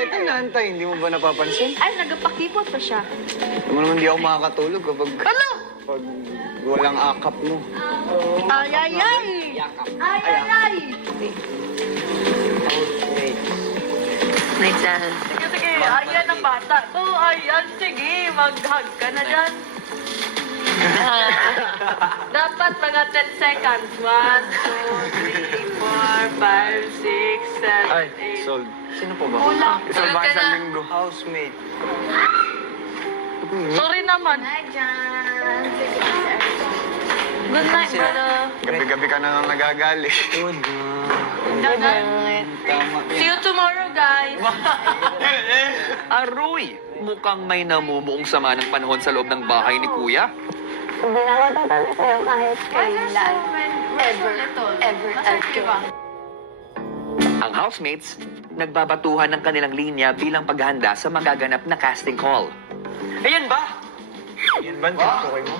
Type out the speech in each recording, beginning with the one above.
bakit inaantay? Hindi mo ba napapansin? Ay, nagpakipot pa siya. Alam mo naman, hindi ako makakatulog kapag pag walang akap mo. Ay, ay, ay! Ay, ay, ay! Nice dad. Sige, sige. Ayan ang bata. To, ayan. Sige, mag-hug ka na dyan. Dapat mga 10 seconds. 1, 2, 3, 4, 5, 6, 7, Ay, 8. sold. Sino po ba? Kulang. Isang Tulog ka isang na. linggo. Housemate. Sorry naman. Hi, John. Good night, brother. Gabi-gabi ka na nga nagagalit. Good night. See you tomorrow, guys. Aroy! Mukhang may namumuong sama ng panahon sa loob ng bahay ni Kuya. Hindi na ako tatalo sa'yo kahit kailan. Ever, ever, ever. Ang housemates, nagbabatuhan ng kanilang linya bilang paghahanda sa magaganap na casting call. Ayan ba? Yan ba? Okay mo?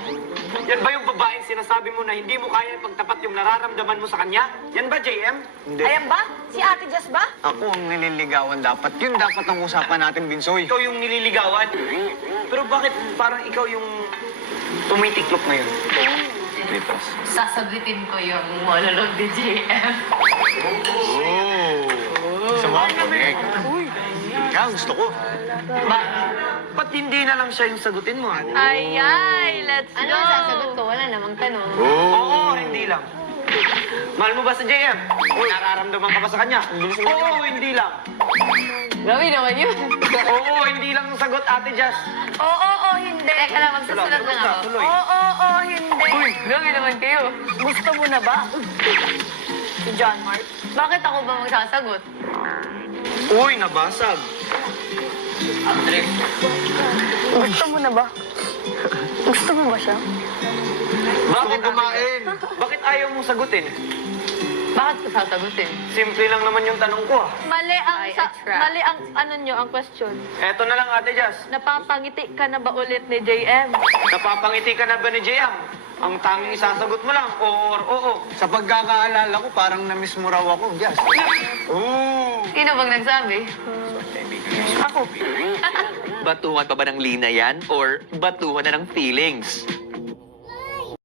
Yan ba yung babaeng sinasabi mo na hindi mo kaya ipagtapat yung nararamdaman mo sa kanya? Yan ba, JM? Hindi. Ayan ba? Si Ate Jess ba? Ako ang nililigawan dapat. Yun dapat ang usapan natin, Binsoy. Ikaw yung nililigawan. Pero bakit parang ikaw yung tumitiklop ngayon? Lipas. Sasagutin ko yung monologue ni JM. Sa mga connect. Ikaw, gusto ko. Ba't hindi na lang siya yung sagutin mo? Ay, ay. Let's Ano go. ang sasagot ko? Wala namang tanong. Oo, hindi lang. Mahal mo ba sa JM? Nararamdaman ka ba sa kanya? Oo, hindi lang. Grabe naman yun. Oo, hindi lang ang sagot, Ate Jazz. Oo, hindi. Teka lang, magsusunod lang ako. Tuloy. Oo, hindi. Grabe naman kayo. Gusto mo na ba? Si John Mark. Bakit ako ba magsasagot? Uy, nabasag. Gusto mo na ba? Gusto mo ba siya? Bakit kumain? Bakit ayaw mong sagutin? Bakit ko sasagutin? Simple lang naman yung tanong ko, ah. Mali ang Ay, a trap. mali ang ano nyo, ang question. Eto na lang, Ate Jazz. Napapangiti ka na ba ulit ni JM? Napapangiti ka na ba ni JM? Ang tanging isasagot mo lang, oo or oo. Sa pagkakaalala ko, parang na-miss mo raw ako. Yes. Oo. Sino bang nagsabi? Ako. Batuhan pa ba ng linya yan or batuhan na ng feelings?